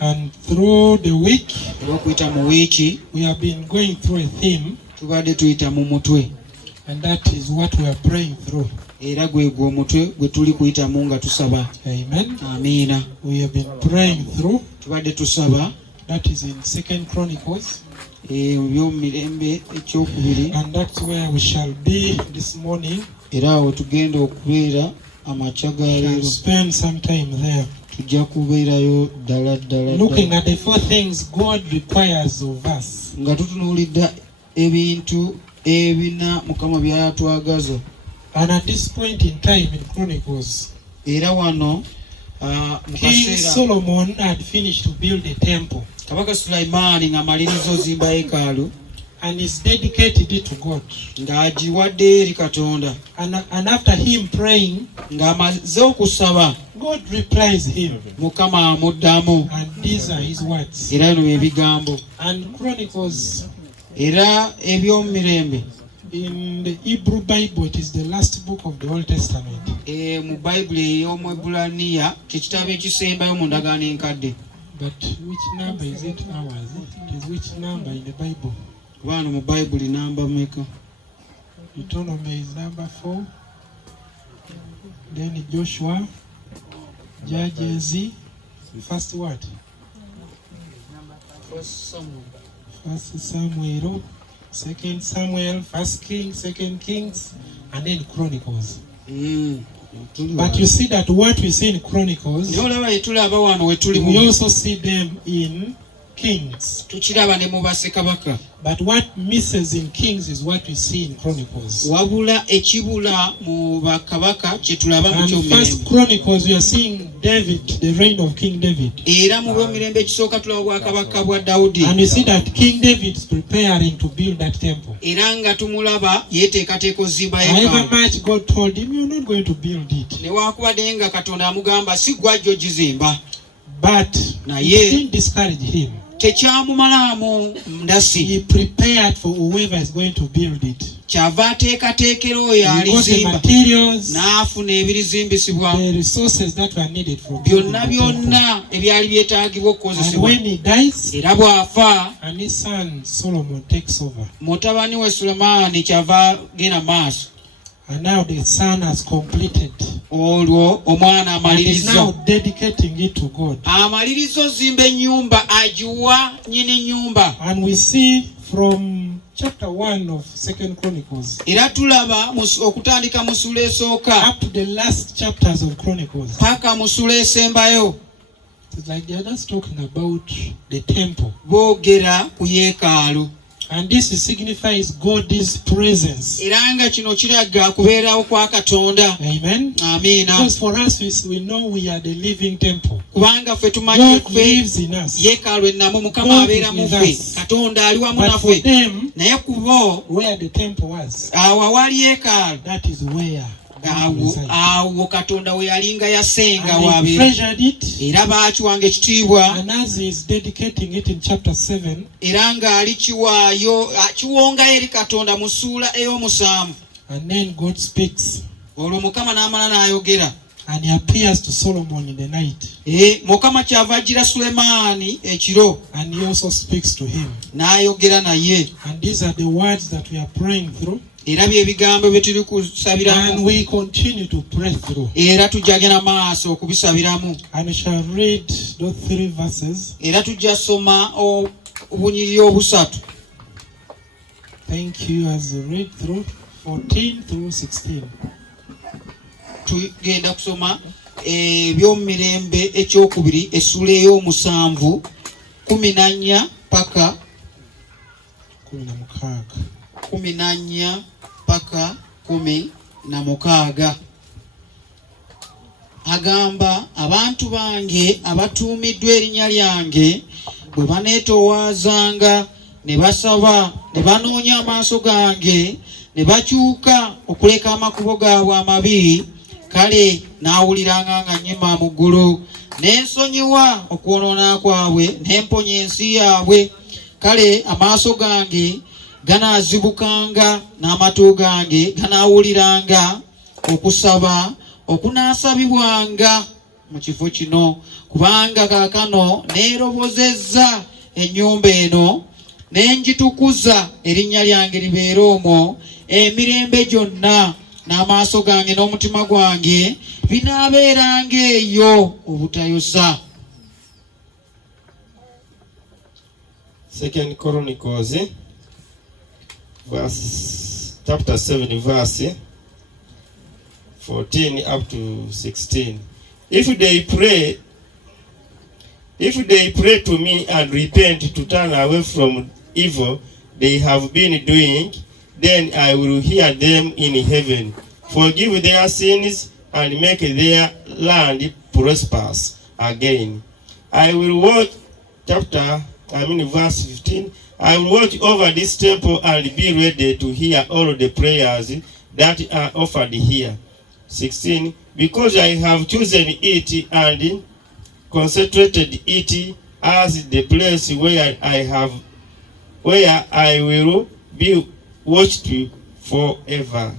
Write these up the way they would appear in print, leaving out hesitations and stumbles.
And through the week, we have been going through a theme, and that is what we are praying through. Amen. We have been praying through. That is in 2 Chronicles. And that's where we shall be this morning. We'll spend some time there. Looking at the 4 things God requires of us. And at this point in time in Chronicles, King Solomon had finished to build a temple. And is dedicated it to God. And after him praying, God replies him. And these are his words. And Chronicles, in the Hebrew Bible, it is the last book of the Old Testament. But which number is it ours? It is which number in the Bible? Deuteronomy is number 4. Then Joshua, Judges, first what? First Samuel, 2 Samuel, 1 Kings, 2 Kings, and then Chronicles. But you see that what we see in Chronicles, we also see them in Kings. But what misses in Kings is what we see in Chronicles. And First Chronicles, we are seeing David, the reign of King David. And we see that King David is preparing to build that temple. However much God told him, you're not going to build it. But it didn't discourage him. He prepared for whoever is going to build it. He got the materials, the resources that were needed for building the temple. And when he dies, and his son Solomon takes over. And now the son has completed. And is now dedicating it to God. And we see from chapter 1 of 2 Chronicles up to the last chapters of Chronicles. It's like they are just talking about the temple. And this signifies God's presence. Amen. Because for us, we know we are the living temple. God lives in us. God is with us. But for them, where the temple was, that is where and he treasured it, and as he is dedicating it in chapter 7, and then God speaks, and he appears to Solomon in the night, and he also speaks to him. And these are the words that we are praying through. And we continue to pray through. And we shall read those 3 verses. Thank you as we read through 14 through 16. Tugenda kusoma ebyomirembe ekyokubiri essula ey'omusanvu 14 paka 16 paka 16. Agamba, abantu bange abatuumidwa erinnya lyange bwe baneetoowazanga ne basaba ne banoonya amaaso gange ne bakyuka okuleka amakubo gaabwe amabi, kale naawuliranga nga nnyima mu ggulu n'ensonyiwa okwonoona kwabwe n'emponya ensi yaabwe, kale amaaso gange ganaazibukanga n'amatu gange ganaawuliranga okusaba okunaasabibwanga mu kifo kino kubanga kaakano neerobozezza ennyumba eno ne ngitukuza erinnya lyange libeere omwo emirembe gyonna n'amaaso gange n'omutima gwange binaabeeranga eyo obutayosa. 2 Chronicles chapter 7 verse 14 up to 16. If they pray to me and repent to turn away from evil they have been doing, then I will hear them in heaven, forgive their sins and make their land prosperous again. I will watch verse 15. I will watch over this temple and be ready to hear all the prayers that are offered here. 16. Because I have chosen it and consecrated it as the place where I will be watched forever.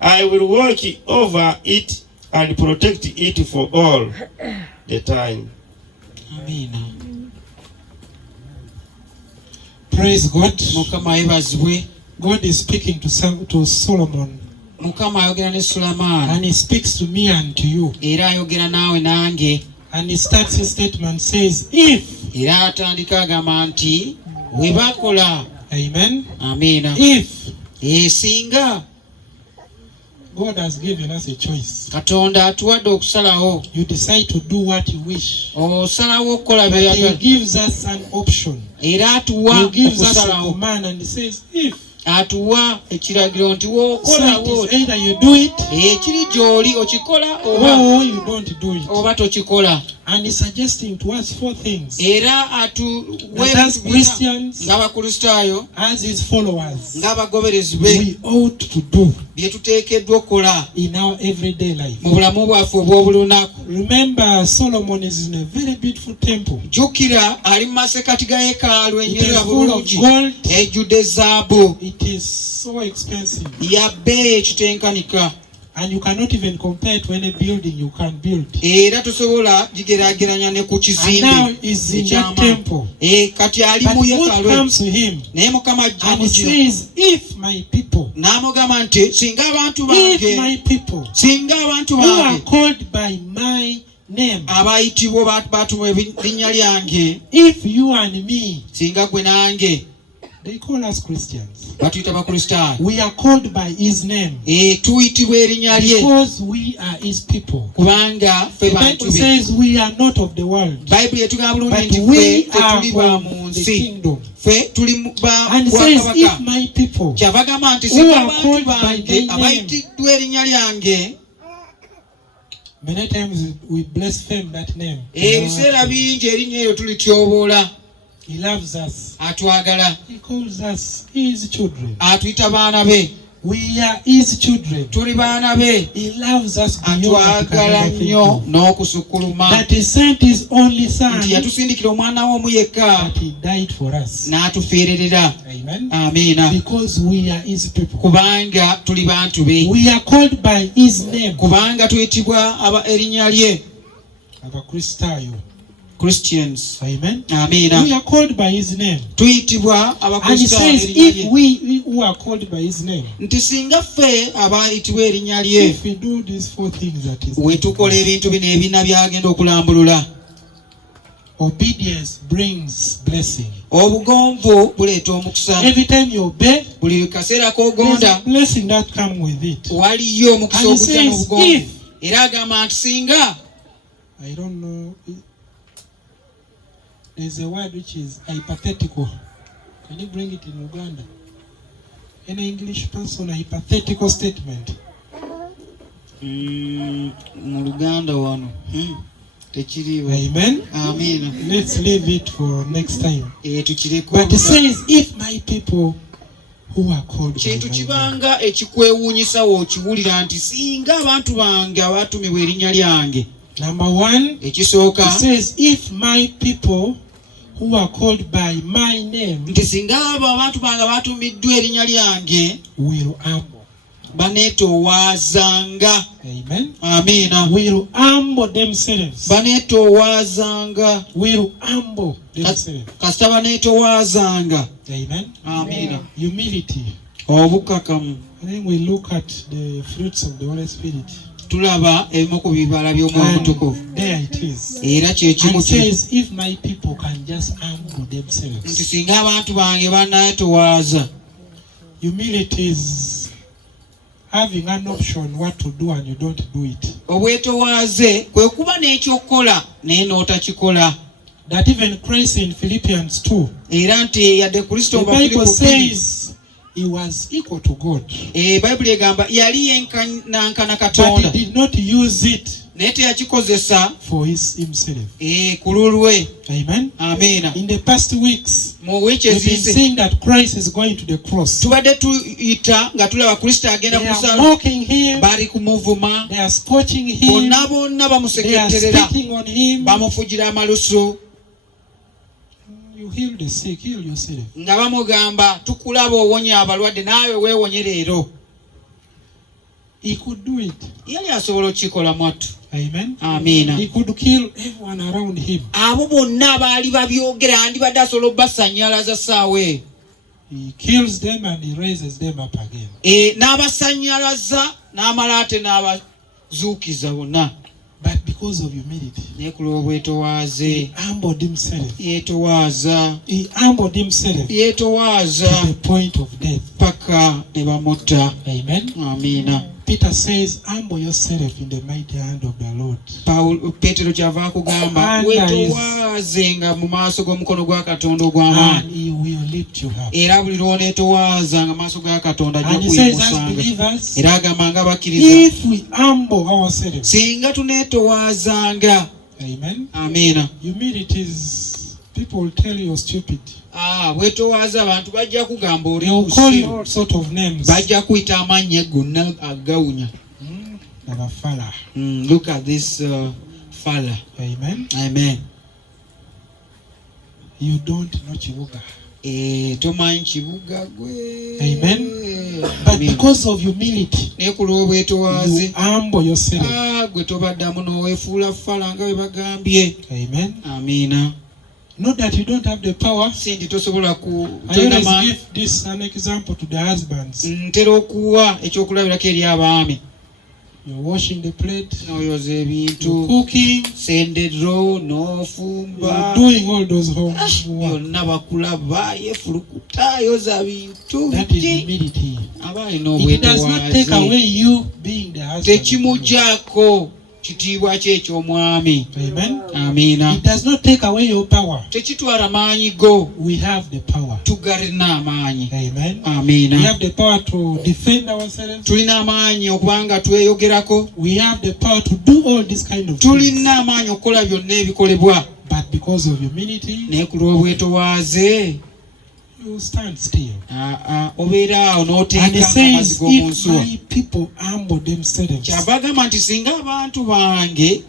I will watch over it and protect it for all the time. Amen. Praise God. Mukama ayebazibwe. God is speaking to Solomon. Mukama ayogera ne Sulaiman. And he speaks to me and to you. Era ayogera naawe nange. And he starts his statement says, if. Era atandika agamba nti we bakola. Amen. Amina. If. Singa. God has given us a choice. Katonda atuwadde okusalawo. You decide to do what you wish. Osalawo okukola bye yagala. He gives us an option. Era atuwa okusalawo. He gives us a command and he says, if. Atuwa ekiragiro nti w'okolawo. So either you do it. Ekiri gy'oli okikola or you don't do it. Oba tokikola. And he's suggesting to us 4 things. Era as Christians, ng'abakristaayo, as his followers, ng'abagoberezi be, we ought to do bye tuteekeddwa okukola in our everyday life. Mu bulamu bwaffe obw'obulunaku. Remember, Solomon is in a very beautiful temple. Jjukira ali mu masekati ga yeekaalu enyirira bulungi ejjudde zaabu. It is so expensive. Ya bbeeyi ekitenkanika. And you cannot even compare to any building you can build. Era tosobola gigeraageranya ne ku kizimbe. And now is in that temple. Kati ali mu yeekaalu. But God comes to him. Naye Mukama ajja and he says, if my people. N'amugamba nti singa abantu bange. If my people. Singa abantu bange. Who are called by my name. Abayitibwa batumwa erinnya lyange. If you and me. Singa gwe nange. They call us Christians. Batuyita bakristaayo. We are called by his name. Tuyitibwa erinnya lye. Because we are his people. Kubanga ffe bantu be. The Bible says we are not of the world. Bayibuli etugamba bulungi nti ffe tetuli ba mu nsi. Ffe tuli ba and says if my people. Kyavagamba nti singa abantu bange abayitiddwa erinnya lyange. Many times we blaspheme that name. Ebiseera bingi erinnya eyo tulityoboola. He loves us. Atwagala. He calls us his children. Atuyita baana be. We are his children. Tuli baana be. He loves us atwagala nnyo n'okusukkuluma. That he sent his only son. Nti yatusindikira omwana we omu yekka. That he died for us. N'atufiirira. Amen. Amiina. Because we are his people. Kubanga tuli bantu be. We are called by his name. Kubanga tuyitibwa erinnya lye. Abakristaayo. Christians. Amen. Amina. We are called by his name. Tuyitibwa abakristaayo. And he says if we who are called by his name. Nti singa ffe abayitibwa erinnya lye. If we do these 4 things that is. We tukola ebintu bino ebina byagenda okulambulula. Obedience brings blessing. Obugonvu buleeta omukisa. Every time you obey, buli kaseera k'ogonda, blessing that come with it. Waliyo omukisa ogujja n'obugonvu. Era agamba nti singa. I don't know. There's a word which is hypothetical. Can you bring it in Uganda? An English person, a hypothetical statement. Mu Luganda wano. Tekiriwo. Amen. Amina. Let's leave it for next time. Tukireko. But it says, if my people who are called by my name. Kintu kibanga ekikwewuunyisa w'okiwulira nti singa abantu bange abatumibwa erinnya lyange. Number 1, ekisooka. It says, if my people who are called by my name. Nti singa abo abantu bange abatumiddwa erinnya lyange. Will humble. Banetoowazanga. Amen. Amina. Will humble themselves. Banetoowazanga. Will humble themselves. Kasita banetoowazanga. Amen. Amina. Humility. Obukakamu. And then we look at the fruits of the Holy Spirit. Tulaba ebimu ku bibala by'Omwoyo Omutukuvu. There it is. Era kyekimu And says, if my people can just humble nti themselves. singa abantu bange banneetowaaza. Humility is having an option what to do and you don't do it. Obwetowaaze kwe kuba n'ekyokukola naye n'otakikola. That even Christ in Philippians 2, Era nti yadde Kristo the mu Bible Filipo 2, says he was equal to God, Bayibuli egamba yali yenkanankana but Katonda he did not use it naye teyakikozesa for himself. ku lulwe. Amen. Amiina. In the past weeks, Mu wiiki we've been eziyise saying that Christ is going to the cross. tubadde tuyita nga tulaba Kristo agenda They ku are lusalo, mocking him, bali kumuvuma, they are scourging him, bonna bonna they are bamuseketerera, speaking on him. bamufugira amalusu You heal the sick, heal yourself. nga bamugamba tukulaba owonye abalwadde naawe weewonye leero. He could do it. Yali asobola okukikola mwattu. Amen. Amiina. He could kill everyone around him. Abo bonna abaali babyogera andibadde asobola obbasanyalaza ssaawe. He kills them and he raises them up again. N'abasanyalaza n'amala ate n'abazuukiza bonna. But because of humility, naye ku lw'obwetowaaze he humbled himself. yeetowaaza He humbled himself to yeetowaaza the point of death. paka ne bamutta. Amen. Amiina. Peter says, humble yourself in the mighty hand of the Lord. Peetero kyava akugamba weetowaaze nga mu maaso g'omukono gwa Katonda ogw'amaanyi, And he will lift you up. era buli lw'oneetowaaza nga maaso ga Katonda ajja And he says, as kuyimusanga. believers, Era agamba nga bakkiriza, if we humble ourselves. singa tuneetowaazanga. Amen. Amiina. Humility is, people will tell you stupid. Bwetowaaza abantu bajja kugamba oli They will call you musiru, all sort of names. bajja kuyita amannya gonna agawunya. Nabafala. Look at this fella. Amen. Amen. You don't know Chibuga. Tomanyi kibuga gwe. Amen. But because of humility, naye ku lw'obwetowaaze you humble yourself. gwe tobaddamu n'oweefuula fala nga bwe bagambye. Amen. Amiina. Not that you don't have the power. Si nti tosobola I always give this an example to the husbands. ntera okuwa ekyokulabirako eri abaami. You're washing the plate, N'oyoza you're ebintu, cooking, sendero, n'ofumba, you're doing all those home work. yonna bakulaba, yefulukuta, yoza bintu That is biki. humility. Aba alina It does not take obwetowaaze. away you being the husband. Tekimugyaako kitiibwa kye eky'omwami. Amen. Amiina. It does not take away your power. Tekitwala maanyi go, We have the power. tugalina amaanyi. Amen. We Amiina. have the power to defend ourselves. Tulina amaanyi okuba nga tweyogerako, We have the power to do all this kind of things. tulina amaanyi okukola byonna ebikolebwa, But because of humility, naye ku lw'obwetowaaze you stand still. obeera awo And he n'oteeka amazzi says, g'omu if nsuwa. my people humble themselves. Kyava agamba nti singa abantu bange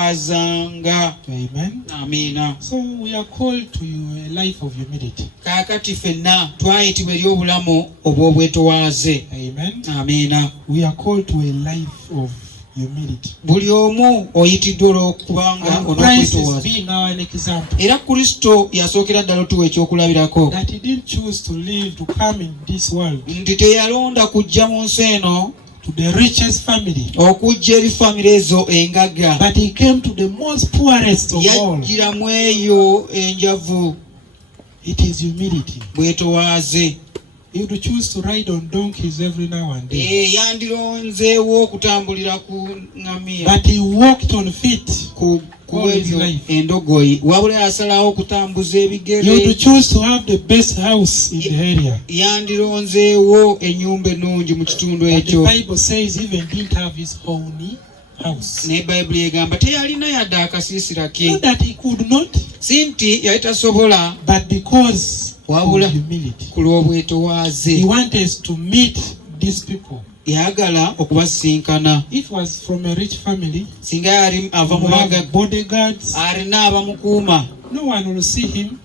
baneetowaazanga. Amen. Amiina. So we are called to a life of humility. Kaakati ffenna twayitibwa eri obulamu obw'obwetowaaze. Amen. Amiina. We are called to a life of humility. Buli omu oyitiddwa olw'okubanga And Christ is onookwetowaaza. being our example. Era Kristo yasookera ddala otuwa ekyokulabirako, That he didn't choose to live, to come in this world, nti teyalonda kujja mu nsi eno to the richest family, okujja ebifamire ezo engagga, but he came to the most poorest of all. yajjira mu eyo enjavu. It is humility. Bwetowaaze. He would choose to ride on donkeys every now and then, Yandironzeewo okutambulira ku ŋŋamiya, but he walked on feet. ku all his ebyo life. endogoyi, wabula yasalawo okutambuza He would ebigere. choose to have the best house in the area. Yandironzeewo ennyumba ennungi mu kitundu But the ekyo. Bible says he even didn't have his own house. Naye Bayibuli egamba teyalina yadde akasiisira ke, Not that he could not, si nti yali tasobola, but because of wabula humility. ku lw'obwetowaaze. He wanted to meet these people. Yagala okubasinkana. If it was from a rich family, Singa yali ava mu you have baga, bodyguards, alina abamukuuma, No one will see him.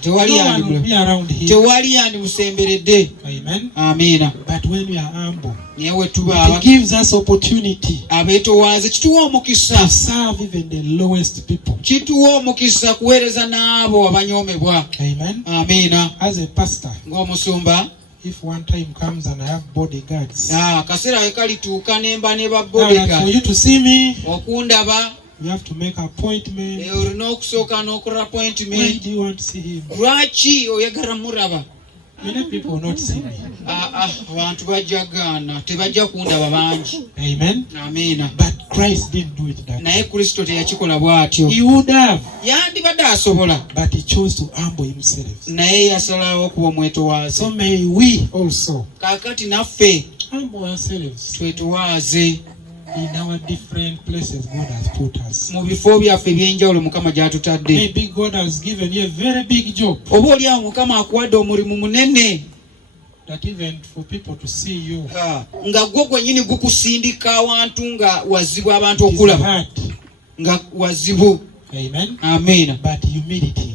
Tewali No one will be around him. Tewali yandimusemberedde. Amen. Amina. But when we are humble, it gives us opportunity abeetowaaze kituwa omukisa to serve even the lowest people. Kituwa omukisa kuweereza n'abo abanyoomebwa. Amen. Amina. As a pastor, ng'omusumba, if one time comes and I have bodyguards, kaseera we kalituuka nemba ne ba for you to see me, okundaba, you have to make appointment. olina okusooka n'okola appointment. Why do you want to see him? Lwaki oyagala muraba? Many people will not see me. Abantu bajja gaana, tebajja kundaba bangi. Amen. Amina. But Christ didn't do it that way. Naye Kristo teyakikola bw'atyo. He would have, yandibadde asobola, but he chose to humble himself. naye yasalawo okuba omwetowaaze. So may we also Kaakati naffe humble ourselves twetowaaze in our different places God has put us. mu bifo byaffe eby'enjawulo Mukama gy'atutadde. Maybe God has given you a very big job, Oba oliawo Mukama akuwadde omulimu munene, that even for people to see you, nga gwo gwennyini gukusindika awantu nga wazibu, abantu it is okulaba hard. nga wazibu. Amen. Amiina. But humility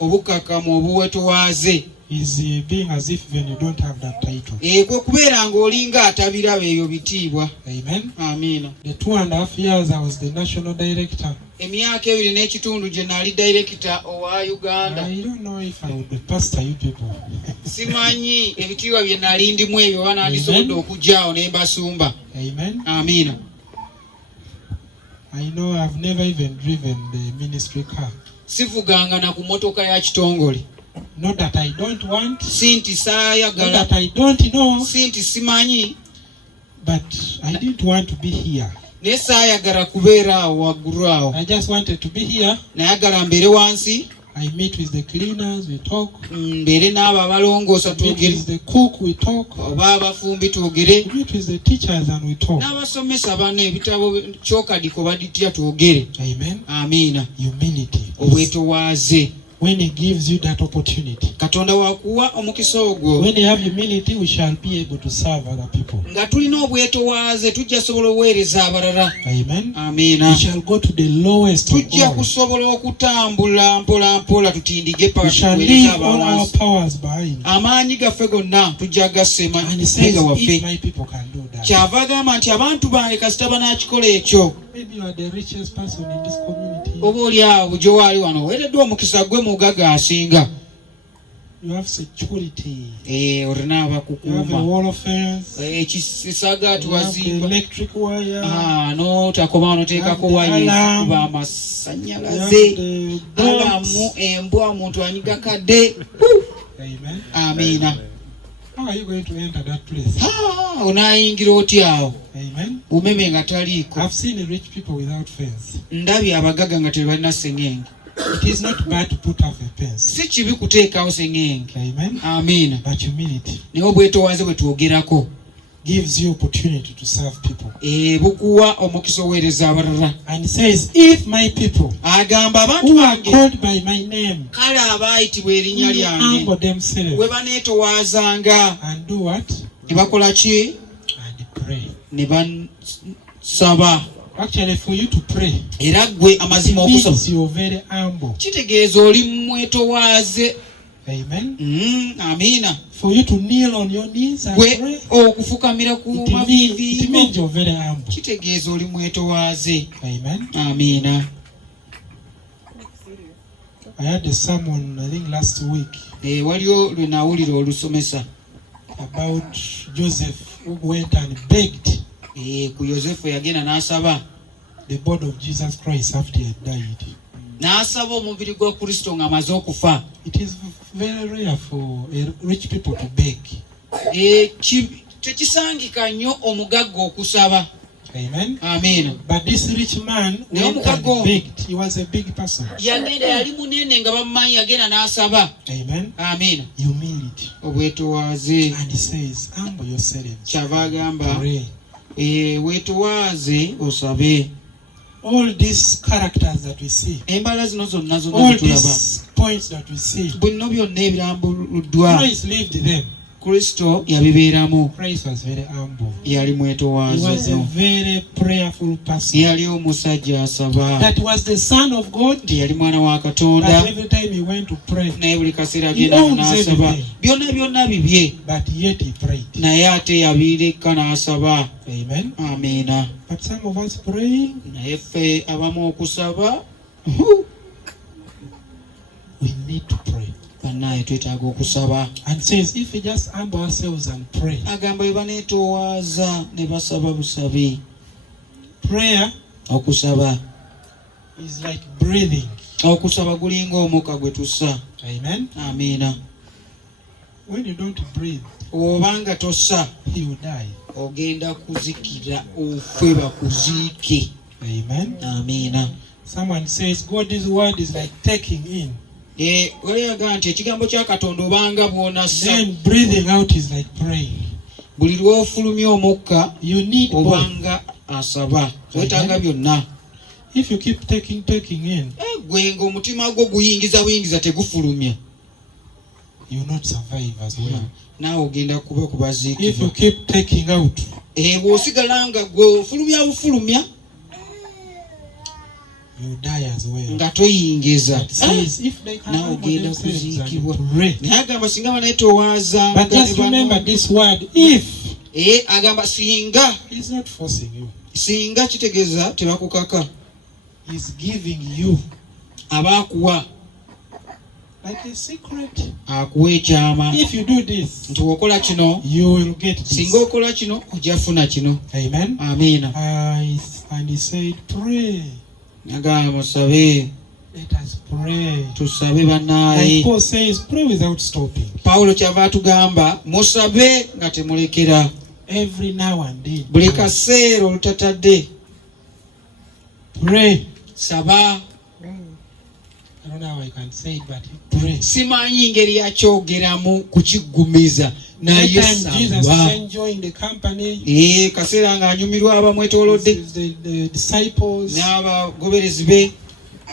obukakamu obuwetowaaze is being as if even you don't have that title. kwe kubeera ng'olinga atabiraba ebyo bitiibwa. Amen. Amiina. The 2.5 years I was the national director. Emyaka 2 n'ekitundu gye nali director owa Uganda. I don't know if I would pastor you people. Simanyi ebitiibwa bye nali ndimu ebyo banandisobodde okujjaawo ne mbasumba. Amen. Amiina. I know I've never even driven the ministry car. Sivuganga na ku motoka ya kitongole. Not that I don't want, Sinti not saayagala, that I don't know, sinti simanyi, but I didn't want to be here. naye saayagala kubeera awo waggulu awo. I just wanted to be here. Nayagala mbeere wansi, I meet with the cleaners, we talk. mbeere n'abo abalongoosa Meet twogere, with the cook, we talk. oba abafumbi twogere, Meet with the teachers and we talk. n'abasomesa bano ebitabo kyokadiko baditya twogere. Amen. Amiina. Humility. Obwetowaaze. When he gives you that opportunity, Katonda wakuwa omukisa ogwo, when you have humility, we shall be able to serve other people. nga tulina obwetowaaze tujja sobola oweereza abalala. Amen. Amiina. We shall go to the lowest of Tujja all. kusobola okutambula mpola mpola tutindige We shall leave all our powers behind. amaanyi gaffe gonna tujja gassema And he says, mega if waffe. my people can do that, Kyava agamba nti abantu bange kasita banaakikola ekyo. maybe you are the richest person in this community. Oba oli awo bujowali wano weereddwa omukisa gwe mugaga asinga. You have security. Olina You have a abakukuuma. wall of fence. Ekisagaati You have the wazimba. electric wire. N'otakoma n'oteekako You have the waya alarm. kuba You have amasannyalaze. the Alamu, bombs. embwa, omuntu anyiga kadde. Amen. Amiina. How are you going to enter that place? Onaayingira otya awo? Amen. Bumeme nga taliiko. I've seen rich people without fence. Ndabye abagaga nga tebalina sengenge. It is not bad to put up a fence. Si kibi kuteekawo sengenge. Amen. Amiina. But humility Naye obwetowaaze bwe twogerako gives you opportunity to serve people. bukuwa omukisa oweereza abalala. And he says, if my people Agamba abantu who are bange called by my name kale abaayitibwa erinnya will lyange humble themselves bwe baneetowaazanga and do what? ne bakola ki? And pray. Ne basaba. Actually, for you to pray, Era gwe it amazima okusaba means you're very humble. kitegeeza oli mwetowaaze. Amen. Amiina. For you to kneel on your knees and Gwe pray, okufukamira ku it maviivi means you're very humble. kitegeeza oli mwetowaaze. Amen. Amiina. I had a sermon, I think last week, Waliwo lwe nawulira olusomesa about Joseph who went and begged ku Yosefu yagenda n'asaba. the body of Jesus Christ after he had died. N'asaba omubiri gwa Kristo ng'amaze okufa. It is very rare for rich people to beg. Tekisangika nnyo omugagga okusaba. Amen. Amiina. But this rich man went and begged. He was a big person. Yagenda yali munene nga bamumanyi yagenda n'asaba. Amen. Amiina. Humility. Obwetowaaze. And he says, humble yourselves. Kyava agamba Pray. weetowaaze osabe. All these characters that we see, Embala zino zonna all zetulaba. these points that we see, Bino byonna ebirambuluddwa. Christ lived them. Kristo yabibeeramu. Christ was very humble. Yali He mwetoowaza was a nnyo. very prayerful person. Yali omusajja asaba. That was the Son of God. Yali mwana wa But Katonda. every time he went to pray, Naye buli kaseera He agenda owns n'asaba. everything. Byonna bibye. but yet he prayed. Naye ate yabiireka n'asaba. Amen. Amiina. But some of us praying, Naye ffe abamu okusaba, we need to pray. bannaaye twetaaga okusaba. And says, if we just humble ourselves and pray, Agamba bwe baneetoowaza ne basaba busabi. prayer Okusaba. is like breathing. Okusaba gulinga omukka gwe tussa. Amen. Amiina. When you don't breathe, Obanga tossa, you die. ogenda kuzikira, ofe bakuziike. Amen. Amiina. Someone says, God's word is like taking in. Olaga nti ekigambo kya Katonda obanga bw'onassa, Then breathing out is like praying. buli lw'ofulumya omukka You need both. obanga asaba. Weetaaga byonna. If you keep taking in, Gwe ng'omutima gwo guyingiza tegufulumya, you will not survive as well. naawe ogenda kuba If you kubaziikibwa. keep taking out, Bw'osigala nga gwe ofulumya you die as well. nga toyingiza, That says, if they can naawe humble ogenda themselves kuziikibwa. and pray. Naye agamba singa baneetoowaza, But just remember this word, if. agamba singa, He's not forcing you. singa kitegeeza tebakukaka, He's giving you aba akuwa, like a secret. akuwa ekyama, If you do this, nti okola kino, you will get this. singa okola kino ojja funa kino. Amen. Amiina. And he said, pray. Agamba musabe, Let us pray. tusabe Like bannaaye. Paul says, pray without stopping. Pawulo kyava atugamba musabe nga temulekera, Every now and then. buli kaseera olutatadde. Pray. Saba. I don't know how I can say it, but pray. Simanyi ngeri yakyogeramu kukiggumiza, naye That time Jesus is saba. enjoying the company. Kaseera ng'anyumirwa abamwetoolodde The disciples. n'abagoberezi be,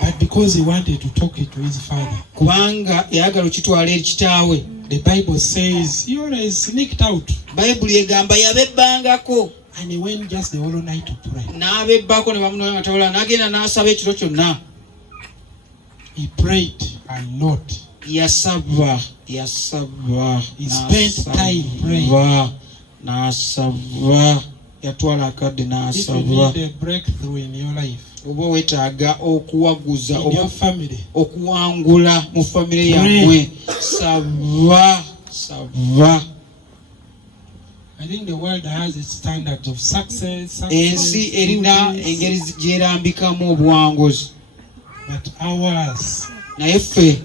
But because he wanted to talk it to his father. kubanga yagala okitwala eri kitaawe. The Bible says he always sneaked out. Bayibuli egamba yabebbangako, And he went just the whole night to pray. n'abebbako ne bamunonya nga tawulira, n'agenda n'asaba ekiro kyonna. He prayed a lot. Yasaba. He spent time praying. N'asaba. Yatwala akadde If you n'asaba. need a breakthrough in your life, Oba weetaaga okuwaguza, in your family, okuwangula mu famire yammwe, saba. I think the world has its standards of success. Ensi erina duties, engeri gyerambikamu obuwanguzi, but ours naye ffe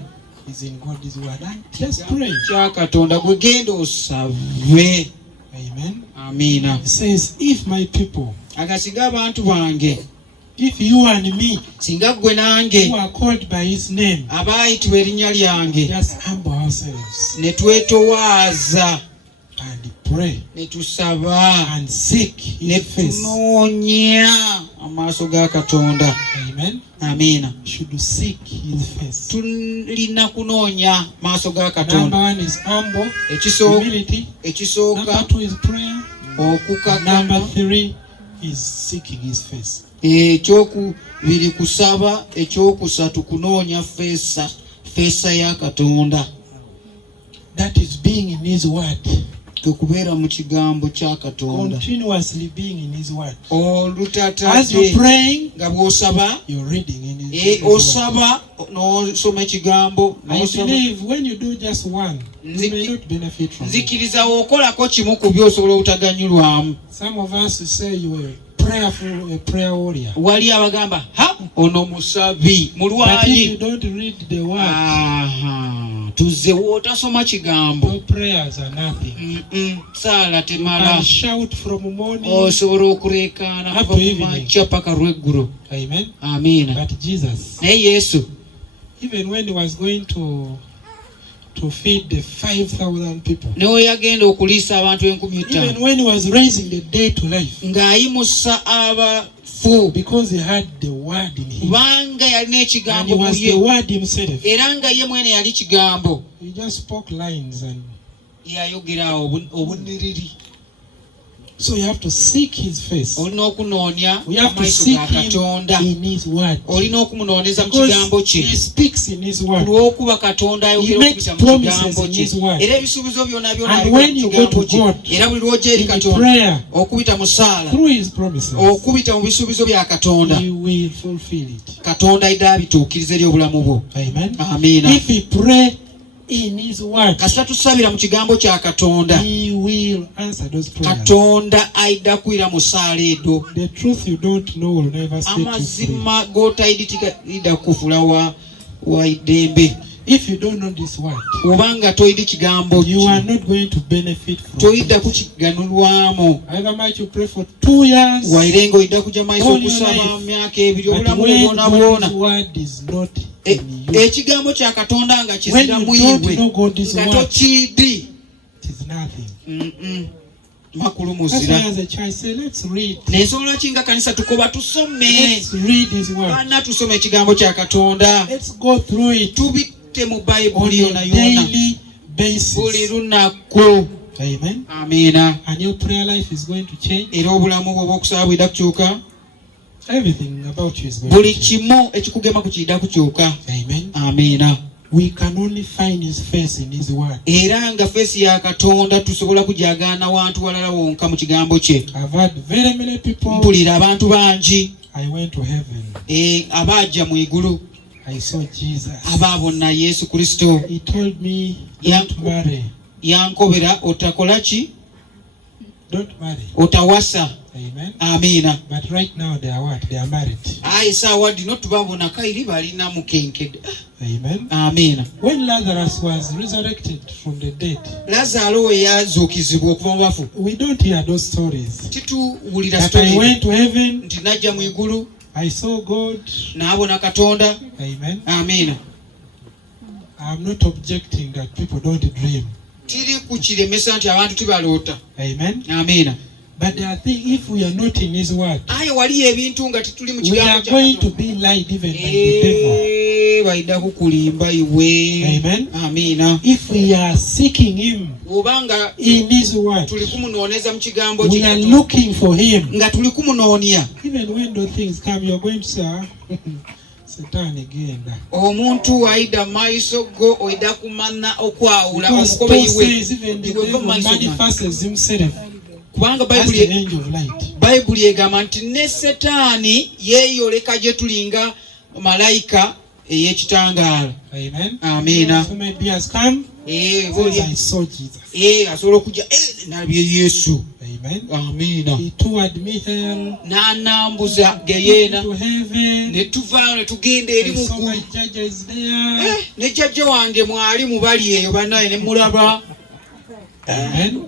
is in God's word. And just pray. kya Katonda gwe genda osabe. Amen. Amiina. It says, if my people, Agasinga abantu bange, if you and me, singa ggwe nange who are called by his name, abaayitibwa erinnya lyange, just humble ourselves ne twetowaaza, and pray ne tusaba, and seek ne his face. tunoonya amaaso ga Katonda. Amen. Amiina. Should seek his face. Tulina kunoonya maaso ga Number Katonda. one is humble, Ekisooka, humility. ekisooka Number two is prayer. Number okukakama, three is seeking his face. ekyokubiri kusaba, ekyokusatu kunoonya feesa ya Katonda. That is being in his word. Kwe kubeera mu kigambo kya Katonda. Continuously being in his word. As Olutatadde you're praying, nga bw'osaba, you're reading in his word. osaba n'osoma ekigambo, I n'osaba. believe when you do just one, you may not benefit from it. Nzikiriza okolako kimu ku by'osobola obutaganyulwamu. Some of us say you are prayerful, a prayer warrior. Wali abagamba ono musabi But if you mulwanyi. don't read the word, Tuzze wootasoma kigambo, your prayers are nothing. saala You temala. can shout from morning. Osobola okuleekaana Up kuva to ku evening. makya paka lweggulo. Amen. Amiina. But Jesus, Naye Yesu, even when he was going to feed the 5,000 people, ne we yagenda okuliisa abantu 5,000, even when he was raising the dead to life, ng'ayimusa abafu, because he had the word in him, kubanga yalina and ekigambo he mu was the ye, word himself, era nga ye mwene yali kigambo. he just spoke lines and yayogera obuniriri. So you have to seek his face. Olina okunoonya We have to amaiso seek ga Katonda. him in his word. Olina okumunoonyeza mu Because kigambo kye. he speaks in his word. Olw'okuba Katonda ayogera okubisa mu kigambo kye. Era ebisuubizo byonna byonna And when you go to God, era buli lw'ojja eri in Katonda prayer, okubita mu ssaala, through his promises, okubita mu bisuubizo bya Katonda, he will fulfill it. Katonda ayidde abituukiriza eri obulamu bwo. Amen. Amiina. If we pray in his word, kasita tusabira mu kigambo kya Katonda, he will answer those prayers. Katonda ayidde akwira mu ssaala edo. The truth you don't know will never set you free. Amazima g'otayidde kufuula wa ddembe. If you don't know this word, obanga toyidde kigambo you are not going to benefit from toyidde it. kukiganulwamu. Either might you pray for 2 years, waire ng'oyidde kujja maaso all your okusaba life, myaka ebiri but obulamu when bwona God's bwona. word is not in you, Ekigambo kya Katonda nga when kizira you mu don't iwe know God's nga word, tokiddi, it is nothing. makulu That's why muzira. as a child say, let's read. N'ensonga ki nga kanisa tukoba tusome. Let's read his word. Bana tusome ekigambo kya Katonda. Let's go through it Tubitte mu on Bayibuli a yona yona. daily Buli basis. lunaku. Amen. Amiina. And your prayer life is going to change. Era obulamu bwo bw'okusaba bwidda kukyuka. Everything about you is going Buli to change. kimu ekikugema ku kidda kukyuka. Amen. Amiina. We can only find his face in his word. Era nga feesi ya Katonda tusobola kujagaana wantu walala wonka mu kigambo kye. I've had very many people. Mpulira abantu bangi I went to heaven. abaajja mu igulu I saw Jesus. abaabonna Yesu Kristo. He told me, don't marry. Yankobera otakola ki? Don't marry. Otawasa. Amen. Amiina. But right now they are what? They are married. Ayi saawa dino tubabona kayiri balina mukenkede. Amen. Amiina. When Lazarus was resurrected from the dead, Lazaalo we yazuukizibwa okuva mu bafu, we don't hear those stories. tituwulira But I story went to heaven. nti najja mu igulu I saw God. n'abona Katonda. Amen. Amiina. I'm not objecting that people don't dream. Tiri kukiremesa nti abantu tibaloota. Amen. Amiina. But I think if we are not in his word, Aye waliyo ebintu nga tituli mu we are kigambo going to kya be lied even by the devil. bayidda kukulimba iwe. Amen. Amiina. If we are seeking him Obanga in his word, tuli kumunoonyeza mu kigambo we kye are looking for him. nga tuli kumunoonya. Even when those things come, you're going to say, Satan again. Omuntu ayidda mu maaso go oyidda kumana okwawula Because omukobe Paul iwe. says even the Iwe devil va mu maaso gange. manifests himself Kubanga as the angel of light. Bayibuli egamba nti ne Setaani yeeyoleka gye tulinga malayika ey'ekitangaala. Amen. Amiina. So maybe has come, says, I saw Jesus. Asobola okujja nalabye Yesu. Amen. Amiina. He toured me hell, N'anambuza geyeena. to heaven. Ne tuvaayo ne tugenda eri I mu saw my ggulu. judge is there. Ne jjajja wange mwali mu bali eyo bannaye ne mulaba. Amen.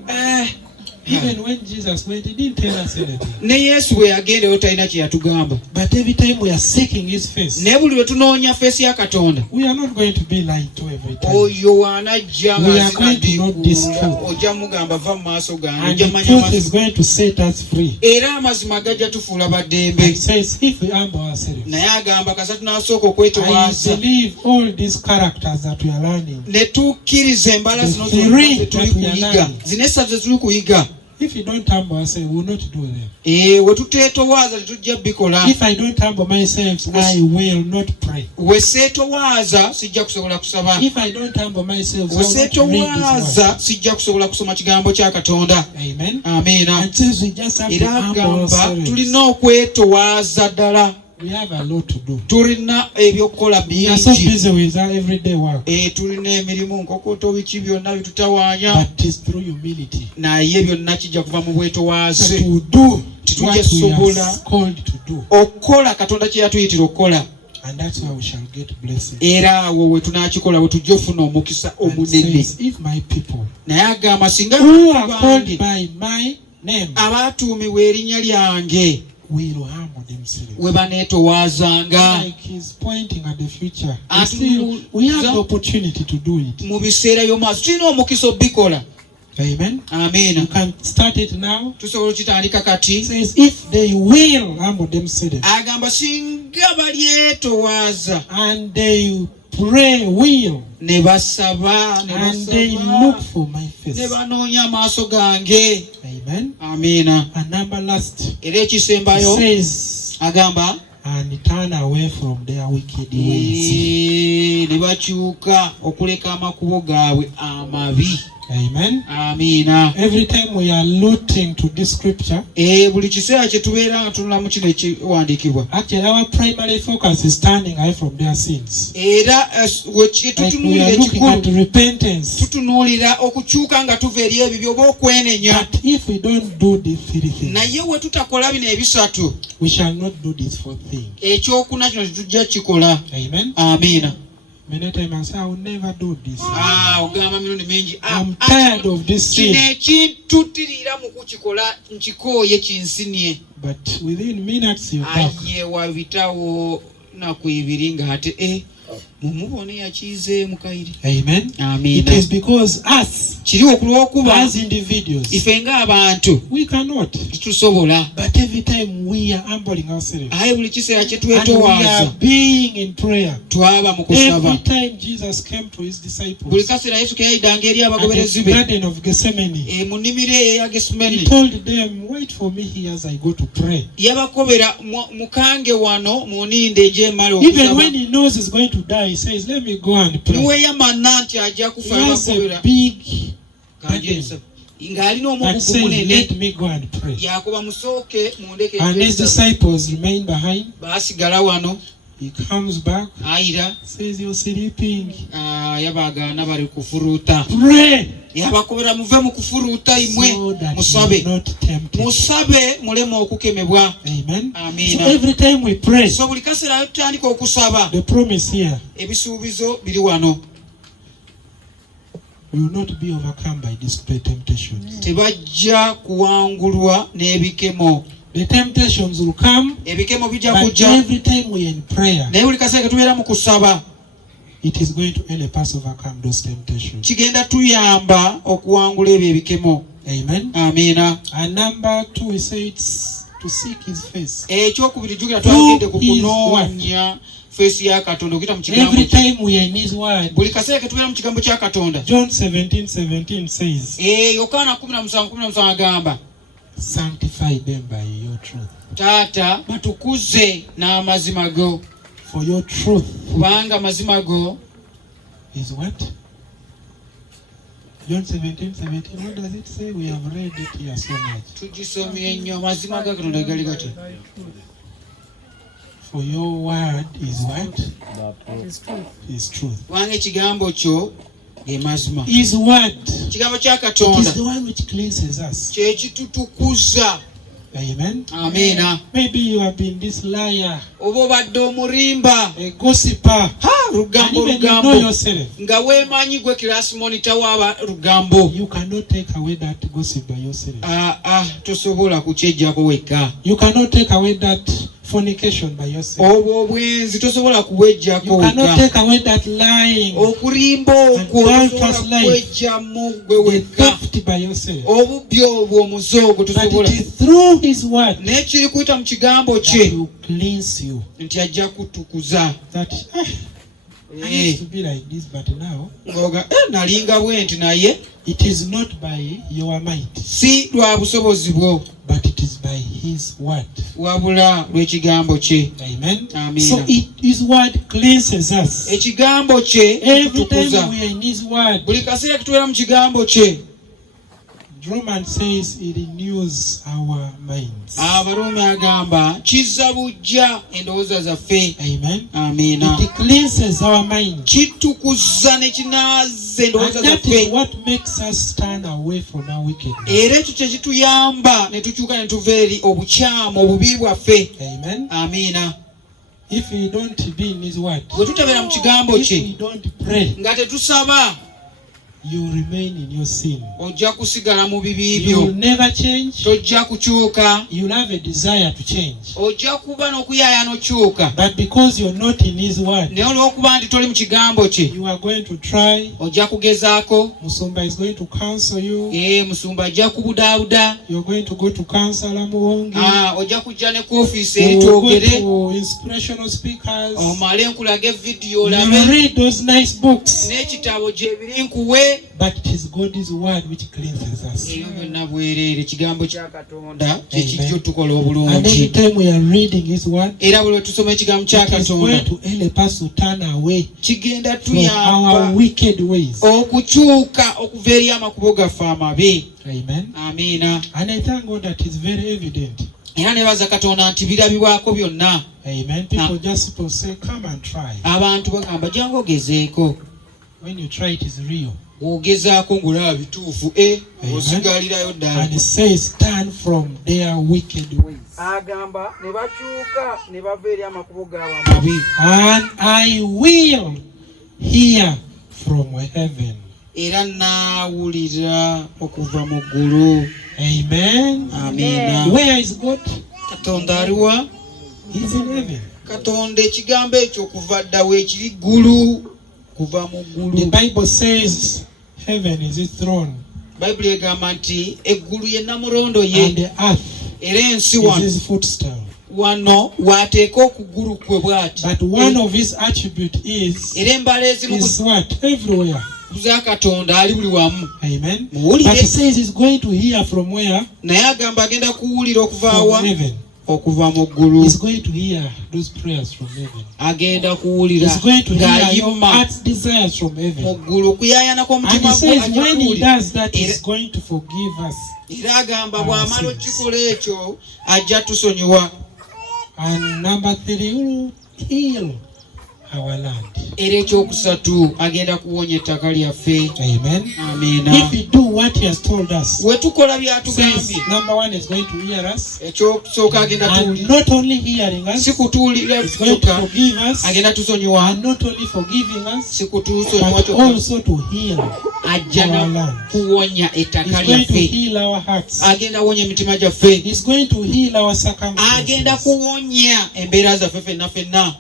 Even when Jesus went, he didn't tell us anything. Ne Yesu bwe yagendayo talina kye yatugamba. But every time we are seeking his face, Naye buli lwe tunoonya feesi ya Katonda, we are not going to be lied to every time. oyo wanajja We are going to know this truth. ojja mugamba va mu maaso gange, And ojja the manya truth is mazima. going to set us free. Era amazima gajja tufuula baddembe. It says, if we humble ourselves, Naye agamba kasa tunasooka I okwetowaaza believe all these characters that we are learning, ne tukkiriza embala zino The zonna three ze tuli that we are kuyiga, learning. zino essatu ze tuli kuyiga. if you don't humble ourselves, we will not do them. We tuteetowaaza tetujja bikola. If I don't humble myself, I will not pray. We seetowaaza sijja kusobola kusaba. If I don't humble myself, I We will not read this word. seetowaaza sijja kusobola kusoma kigambo kya Katonda. Amen. Amiina. And since we just have to Era humble agamba ourselves, tulina okwetowaaza ddala. we have a lot to do. Tulina ebyokukola We are so bingi. busy with our everyday work. Tulina emirimu nkokoto biki byonna bitutawaanya. But it's through humility Naye byonna kijja kuva mu that bwetowaaze. we do Titujja what we sobola are called to do. okukola Katonda kye yatuyitira okukola. And that's why we shall get blessings. Era awo we tunaakikola we tujja ofuna omukisa And omunene. says, if my people Naye agamba singa who are bange called by my name abatuumibwa erinnya lyange will humble themselves. we baneetowaazanga. Like he's pointing at the future. And Still, we have the opportunity to do it. Mu biseera by'omaaso tulina omukisa obikola. Amen. Amiina. You can start it now. Tusobola okitandika It kati. says, if they will humble themselves Agamba singa balyetowaaza and they pray will, ne basaba and they look for my ne face. banoonya amaaso gange. Amen. Amiina. And number last, Era ekisembayo says, agamba and turn away from their wicked ways. ne bakyuka okuleka amakubo gaabwe amabi. Amen. Amiina. Every time we are looking to this scripture, buli kiseera kye tubeera nga tunulamu kino ekiwandiikibwa, actually our primary focus is turning away from their sins. era Like we are looking at repentance. tutunuulira okukyuka nga tuva eri ebibyo oba okwenenya. But if we don't do the three things, Naye we tutakola bino ebisatu, we shall not do this fourth thing. ekyokuna kino tetujja kikola. Amen. Amiina. Many times I say, I will never do this. Ogamba mirundi mingi, I'm tired of this sin. kino ekintutirira mu kukikola nkikooye kinsinie. But within minutes you're back. Aye wabitawo naku ibiri nga ate mumubone yakizeemu kayiri. Amen. Amiina. It is because us, kiri okulwokuba as individuals, ife ng'abantu we cannot. tusobola. But every time we are humbling ourselves, Aye buli kiseera kye and we are twetoowaza being in prayer. twaba mu Every kusaba. time Jesus came to his Buli disciples kaseera Yesu ke yayidanga eri at abagoberezi the be Garden of Gethsemane, mu nnimiro eyo eya he Gesemani, told them, wait for me here as I go to pray. yabakobera mukange wano muninde gyemala Even okusaba. when he knows he's going to die, he says, let me go and pray. niweyamanna nti ajja He kufa has a abakobera big ng'alina omugugu that says, munene, let me go and pray. yakuba musooke mundeke And his disciples remain behind. baasigala wano. He comes back, Ayira says, you're sleeping. yabagaana bali kufuruuta. Pray Yabakobera muve mu kufuruuta imwe so that musabe. you're not tempted. Musabe muleme okukemebwa. Amen. Amiina. So every time we pray, So buli kaseera tutandika okusaba, the promise here, ebisuubizo biri wano. we will not be overcome by these temptations. Tebajja kuwangulwa n'ebikemo. The temptations will come, Ebikemo bijja but kujja. every time we're in prayer, Naye buli kaseera ke tubeera mu kusaba, it is going to help us overcome those temptations. kigenda tuyamba okuwangula ebyo ebikemo. Amen. Amiina. And number 2, he says to seek his face. Ekyokubiri jjukira twagende ku kunoonya feesi ya Katonda okuyita mu kigambo Every kye. time we are in his word, Buli kaseera ke tubeera mu kigambo kya Katonda. John 17:17 says, Yokaana 17:17 agamba, sanctify them by your truth. Taata batukuze n'amazima go, For your truth kubanga amazima go is what? John 17:17. What does it say? We have read it here so much. tugisomye nnyo. Amazima ga Katonda gali gatya? For your word is what? Is truth. Kubanga ekigambo kyo ge mazima. His word Ekigambo kya is Katonda the one which cleanses us. kye kitutukuza. Amen. Amiina. Maybe you have been this liar, Oba obadde omurimba, a gossiper, and lugambo even you know lugambo, yourself. nga weemanyi gwe kirasi monita w'aba lugambo. You cannot take away that gossip by yourself. Tosobola kukyejjako wekka. You cannot take away that fornication by yourself. Obwo obwenzi tosobola kubwejjako You cannot wekka. take away that lying, Okulimba okwo adulterous tosobola life, kubwejjamu gwe the wekka. theft by yourself. Obubbi obwo omuzoogo But tosobola. it is through his word Naye kiri kuyita mu kigambo that kye will cleanse you. nti ajja kutukuza. That I used to be like this, but now Ngoga nalinga bwenti naye it is not by your might, si lwa busobozi bwo, but it is by his word. wabula lw'ekigambo kye. Amen. Amen. So his word cleanses us. Ekigambo kye Every kitukuza. time we are in his word, Buli kaseera tubeera mu kigambo kye. Romans says it renews our minds. Abaruumi agamba kizza bujja endowooza zaffe. Amen. Amiina. It cleanses our minds. Kitukuza ne kinaaza endowooza And that is zaffe. what makes us turn away from our wickedness. Era ekyo kye kituyamba ne tukyuka ne tuva eri obukyamu obubi bwaffe. Amen. Amiina. If we don't be in his word, Bwe tutabeera mu kigambo if kye we don't pray, nga tetusaba, you remain in your sin. ojja kusigala mu bibi You will byo, never change. tojja kukyuka, You'll have a desire to change. ojja kuba n'okuyaaya n'okyuka. But because you're not in his word, naye olw'okuba nti toli mu kigambo kye, you are going to try. ojja kugezaako. Musumba is going to counsel you. Musumba ajja kubudaabuda. You're going to go to counselor Muwongi. Ojja kujja ne ku ofiisi Or eri go twogere, to inspirational speakers. omale nkulage vidiyo You olabe read those nice books. n'ekitabo gyebiri nkuwe. But it is God's word which cleanses us. Eyo byonna bwereere, ekigambo kya Katonda kye Amen. kijja otukola And obulungi. every time we are reading his word, Era buli lwe tusoma ekigambo kya it is Katonda going to help us to turn away kigenda from our tuyamba wicked ways. okukyuka okuva eri amakubo gaffe amabi. Amen. Amiina. And I thank God that it's very evident. Era nebaza Katonda nti birabibwako byonna. Amen. People just to say, come and try. Abantu bagamba jangu ogezeeko. When you try, it is real. Ogezaako ng'olaba bituufu, Amen. osigalirayo ddala. And it says, turn from their wicked ways. Agamba ne bakyuka ne bava eri amakubo gaabwe amabi. And I will hear from heaven. Era naawulira okuva mu ggulu. Amen. Amiina. Where is God? Katonda aliwa? He's in heaven. Katonda ekigambo ekyo okuva dda weekiri ggulu, kuva mu The ggulu. Bible says heaven is his throne Bayibuli egamba nti eggulu ye namulondo ye, and the earth era ensi is wano his footstool. wano waateeka okugulu kwe bw'ati. But one of his attributes is Era embala ezimu what? Everywhere. za Katonda ali buli wamu. Amen. Muwulire. But he says he's going to hear from where? Naye agamba agenda kuwulira okuva wa? From heaven. Okuva mu ggulu. He's going to hear those prayers from heaven. Agenda kuwulira He's going to hear your ng'ayimba heart's desires from mu heaven. ggulu, okuyaayana And kw'omutima he gwe says ajja when he kuwulira. does that, he's going to forgive us. Era agamba Our bw'amala sins. okikola ekyo ajja tusonyiwa. And number 3, he will heal our land. Era ekyokusatu agenda kuwonya ettaka lyaffe. Amen. Amiina. If we do what he has told us, We tukola says by'atugambye, number 1 is going to hear us, ekyokusooka agenda and tuwulira. not only hearing us, Si kutuwulira he's going to kyokka, forgive us, agenda tusonyiwa. and not only forgiving us, Si kutusonyiwa but kyokka, also to heal. ajja our na land. kuwonya He's ettaka going to lyaffe. heal our hearts. Agenda kuwonya emitima gyaffe. He's going to heal our Agenda circumstances. kuwonya embeera zaffe ffenna ffenna.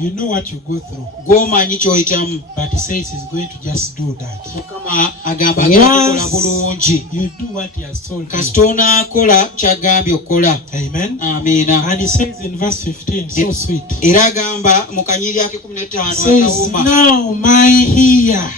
You know what you go through, Gw'omanyi ky'oyitamu. but he says he's going to just do that. Mukama agamba agenda kukola Once bulungi. you do what he has told you. Kasita onaakola ky'agambye okukola. Amen. Amiina. And he says in verse 15, so sweet. Era agamba mu kanyiri ake 15 Says, akawuma. now my ear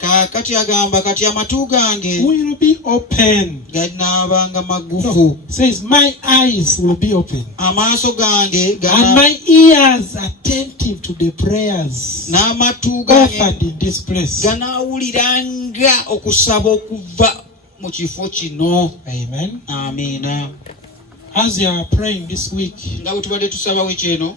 Kaakati agamba kati amatu gange will be open. ganaabanga magufu. No, says my eyes will be open. Amaaso gange And my ears attentive to the prayers n'amatu gange offered in this place. ganaawuliranga okusaba okuva mu kifo kino. Amen. Amiina. As you are praying this week, Nga bwe tubadde tusaba wiiki eno,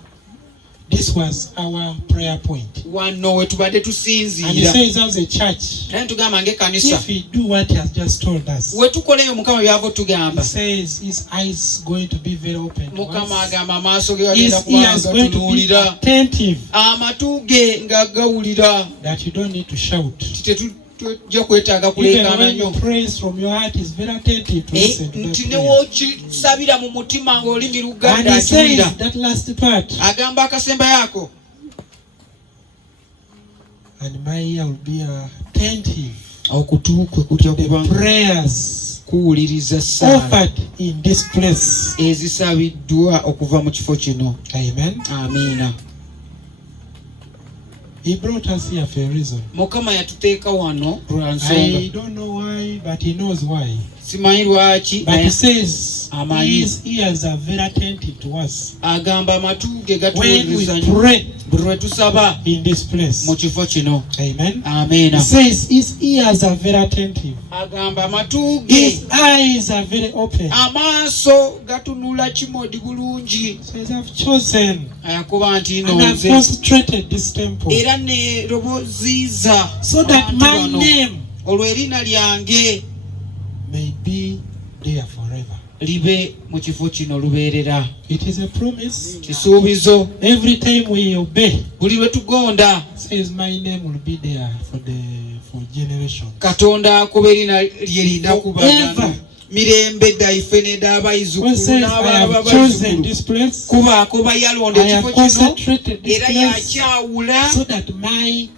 this was our prayer point. wano we tubadde And he tusinziira. says as a church, Era ntugamba ng'ekkanisa, if we do what he has just told us, we tukoleyo Mukama byava he tugamba. says his eyes going to be very open to Mukama us. agamba amaaso ge His gagenda kuba ears nga going to be tunuulira. attentive, Amatu ge nga gawulira. that you don't need to shout. Tetujja kwetaaga Even kuleekaana when you nnyo. praise from your heart, is very attentive to listen to that Nti ne prayer. wookisabira mu mutima ng'olimi And luganda he says akiwulira. that last part, Agamba akasemba yako. and my ear will be attentive Okutu kwe kutya to the kubanga prayers kuwuliriza ssaala offered in this place. ezisabiddwa okuva mu kifo kino. Amen. Amiina. He brought us here for a reason. Mukama yatuteeka wano lwa nsonga. I don't know why, but he knows why. Simanyi lwaki, But he says Amanyi. his ears are very attentive to us agamba amatu ge when we gatuwuliriza nnyo pray buli lwe tusaba in this place. mu kifo kino. Amen. He Amiina. says his ears are very attentive. Agamba amatu ge, His eyes are very open. amaaso gatunula kimodi bulungi. Says I've chosen Ayakuba nti and I've nze concentrated this temple era ne roboziiza so that abantu my bano. name Olwo erinnya lyange may be there forever. libe mu kifo kino lubeerera. It is a promise. Kisuubizo. Every time we obey, buli lwe tugonda, says my name will be there for generations. Katonda akuba erinnya lye linda kubagana mirembe dda ife nedda abayizzukulu n'abalaba bayizzukulu. Kuba akuba yalonda ekifo kino era yakyawula so that my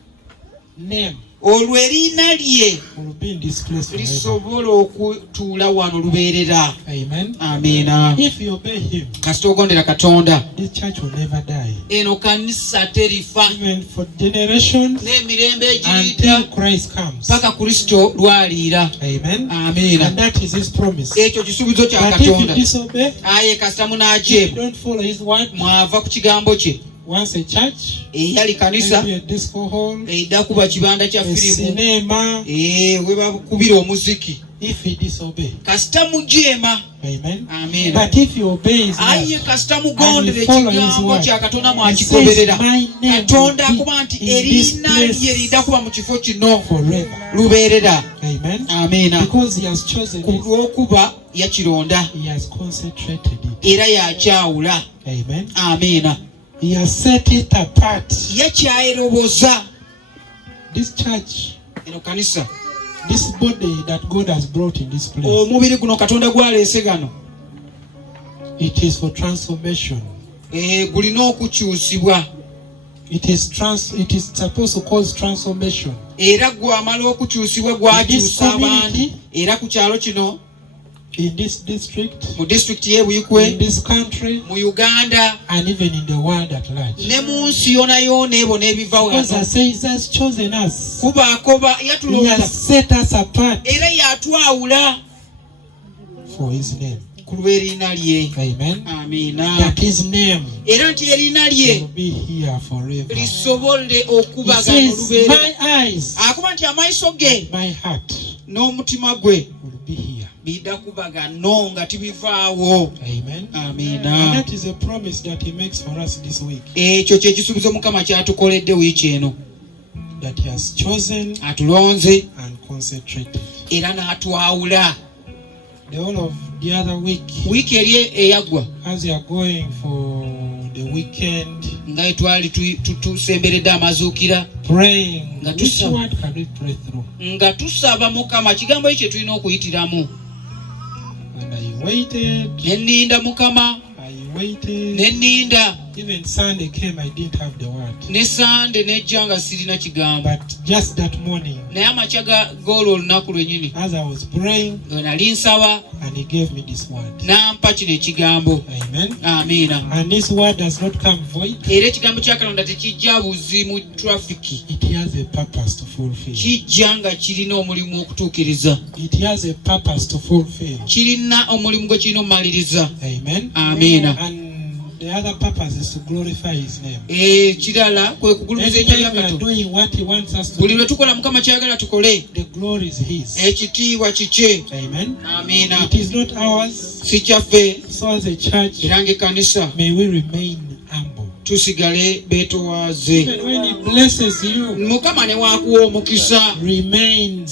name olwo erinnya lye will be in this place forever. lisobola okutuula wano lubeerera. Amen. Amiina. If you obey him, kasita ogondera Katonda, this church will never die. eno kanisa terifa Even for generations n'emirembe until egiyita Christ comes. paka Kristo lwaliira. Amen. Amiina. And that is his promise. Ekyo kisuubizo kya But if you Katonda. disobey, Aye kasita if you munaajeemu don't follow his word, mwava ku kigambo kye, once a church, eyali kanisa maybe a disco hall, edda kuba kibanda kya a firimu, cinema, we bakubira omuziki, if he disobey. kasita mujeema. Amen. Amiina. But if you obey his Aye word, kasita mugondera and follow his ekigambo word, kya Katonda he mwakigoberera, says, my name Katonda will akuba nti be in this erinnya lye place lidda kuba mu kifo kino forever. lubeerera. Amen. Amiina. Because he has chosen Ku it, lw'okuba yakironda he has concentrated it. era yakyawula. Amen. Amiina. He has set it apart. yakyayeroboza. This church, eno kanisa, this body that God has brought in this place, omubiri guno Katonda gwaleese gano, it is for transformation. gulina okukyusibwa. It is supposed to cause transformation. Era gwamala okukyusibwa gwakyusa abandi. Era ku kyalo kino, In this district, mu disitulikiti y'e Buikwe, in this country, mu Uganda, and even in the world at large. ne mu nsi yona yona ebo n'ebiva Because wano. I say he has chosen us. Kuba akoba He yatulonda has set us apart era yatwawula for his name. ku lw'erinnya lye. Amen. Amiina. That his name Era nti erinnya lye will be here forever. lisobole He okubagana says, olubeerera. my eyes, Akuba nti amaiso ge my heart n'omutima gwe will be here. bidda kubagano nga tibivaawo. Amen. Amiina. And that is a promise that he makes for us this week. Ekyo kye kisuubizo Mukama kyatukoledde wiiki eno. That he has chosen Atulonze and concentrated. era n'atwawula. The whole of the other week, Wiiki eri eyaggwa as we are going for the weekend, nga twali tusemberedde amazuukira, praying, Nga which tusaba. word can we pray through? nga tusaba Mukama kigambo ekyo tulina okuyitiramu. And I waited, Ne nninda Mukama, I waited. ne nninda. Even Sunday came, I didn't have the word. Ne Sande nejja nga sirina kigambo. But just that morning, Naye amakya g'olwo olunaku lwennyini as I was praying, nga nali nsaba, and he gave me this word. n'ampa kino ekigambo. Amen. Amiina. And this word does not come void. Era ekigambo kya Katonda tekijja buzi mu trafiki. It has a purpose to fulfill. Kijja nga kirina omulimu okutuukiriza. It has a purpose to fulfill. Kirina omulimu gwe kirina omumaliriza. Amen. Amiina. And the other purpose is to glorify his name. Kirala kwe kugulumiza Every erinnya time lya we are Katonda. doing what he wants us to Buli do, lwe tukola Mukama kyayagala tukole, the glory is his. ekitiibwa kikye. Amen. Amiina. It is not ours. Si kyaffe. So as a church, Era ng'ekkanisa may we remain humble. tusigale beetowaaze. Even when he blesses you, Mukama ne waakuwa omukisa, remain.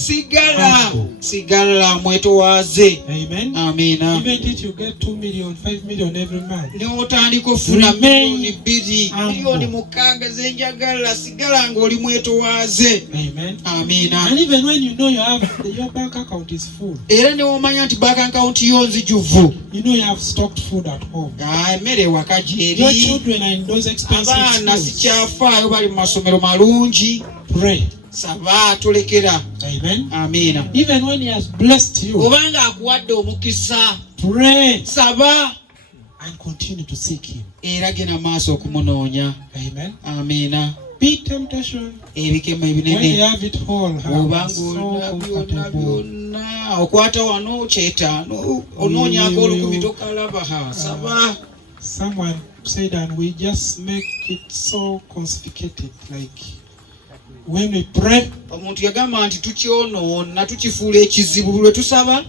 sigala mwetowaaze. Amen. Amiina. Even if you get 2 million, 5 million every month, Ne otandika ofuna Remain milioni 2, humble. milioni 6 zenjagala, sigala ng'oli mwetowaaze. amen. Amiina. And even when you know your bank account is full, Era ne womanya nti bank account yo nzijuvu, you know you have stocked food at home. emmere ewaka Your gyeri, children are in those expensive abaana schools. sikyafaayo bali mu masomero malungi. Pray. Saba tulekera. Amen. Amiina. Even when he has blessed you, Obanga akuwadde omukisa, pray saba and continue to seek him. era genda maaso okumunoonya. Amen. Amiina. Big temptation. Ebikemo When you ebinene have it all, obanga so olina byonna comfortable. byonna, okwata wano kyetaano, onoonyanga 10 tokalaba. Saba. Someone said, and we just make it so confiscated, like when we pray, Omuntu yagamba nti tukyonoona, tukifuula ekizibu. Buli lwe tusaba,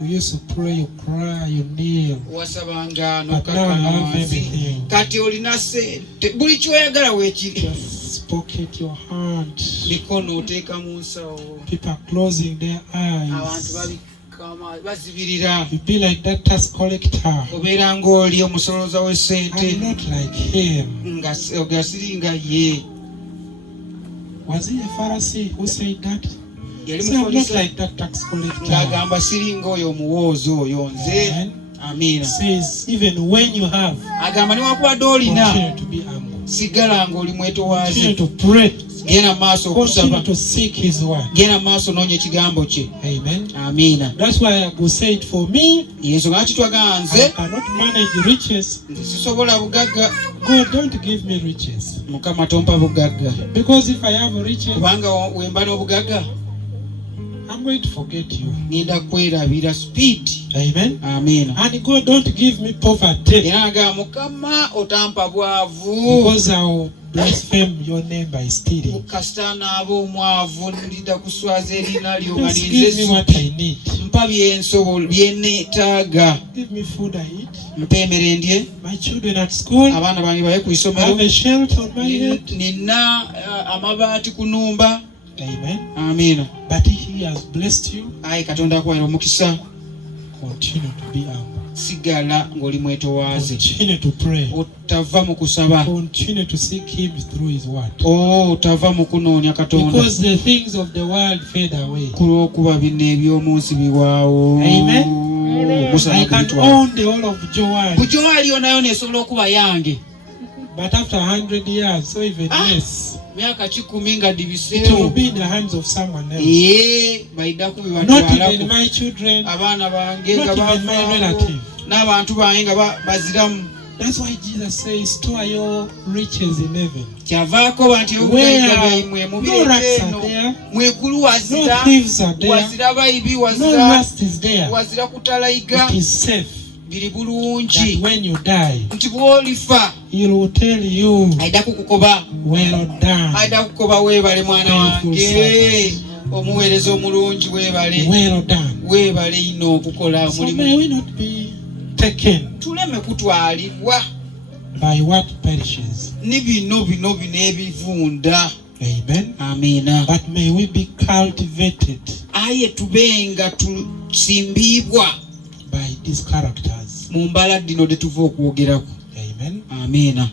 we used to pray, you cry, you kneel. wasabanga But now I n'okakana have wansi. everything. Kati olina sente, buli kyoyagala weekiri. Just pocket your hand. Mikono oteeka mu nsawo. People are closing their Abantu eyes. babikka bazibirira. You be like that tax collector. Obeera ng'oli omusoloza w'essente. I'm not like him. Nga siri nga ye. Was he a Pharisee who said that? Yali So I'm not Mufalisa like that tax collector. ng'agamba siri ng'oyo omuwooza oyo nze. Amen. Amiina. Says even when you have, Agamba newakuwadde olina continue to be humble. sigala ng'oli mwetoowaze. Continue to pray. Genda maaso Continue okusaba. to seek His word. Genda maaso noonya ekigambo kye. Amen. Amiina. That's why I will say it for me. Yesu lwaki twagamba I nze cannot manage riches. nze sisobola bugagga. God, don't give me riches. Mukama tompa bugagga. Because if I have riches, Kubanga wemba n'obugagga I'm going to forget you. ngenda kwerabira speed. Amen. Amiina. And God, don't give me poverty. Era agamba Mukama otampa bwavu. Because I'll blaspheme your name by stealing. Kasita naaba omwavu ndida kuswaza erina lyo nga Just give me ninze what I need. mpa byenneetaaga. Give me food I eat. Mpa emmere ndye. My children at school. Abaana bange baye ku I isomero. have a shelter on my head. Nina amabaati ku nnumba. Amen. Amiina. But He has blessed you. Ayi Katonda akuwaire omukisa. Continue to be humble. Sigala ng'oli mwetoowaze. Continue to pray. Otava mu kusaba. Continue to seek Him through His word. Otava mu kunoonya Katonda. Because the things of the world fade away. Kulw'okuba bino eby'omu nsi biwaawo. Amen. Musana I can kubitwala. own the whole of bujowali. Bujowali yonayo nesobola okuba yange. But after 100 years, so even less, Myaka 10 nga it will dibiseewo. be in the hands of someone else. Baiddaku Not bibatwalako. even my children, Abaana bange not nga even my bavaawo. relative. N'abantu bange nga baziramu. That's why Jesus says, store your riches in heaven. Kyavaako banti Where mwe no rats are mubireeno. there, Mwegulu no wazira. thieves are there, Wazira bayibi no wazira. rust is there. Wazira kutalayiga. It is safe Biri that bulungi. when you die, Nti bw'olifa. He will tell you, Aida kukukoba. well done, Aida kukukoba weebale mwana wange. Omuweereza omulungi weebale. well done. Weebale ino okukola So omulimu. may we not be taken Tuleme kutwalibwa by what perishes. ni bino ebivunda. Amen. Amiina. But may we be cultivated Aye tubenga tusimbibwa by these characters. mu mbala dino de tuva okwogerako. Amen. Amiina.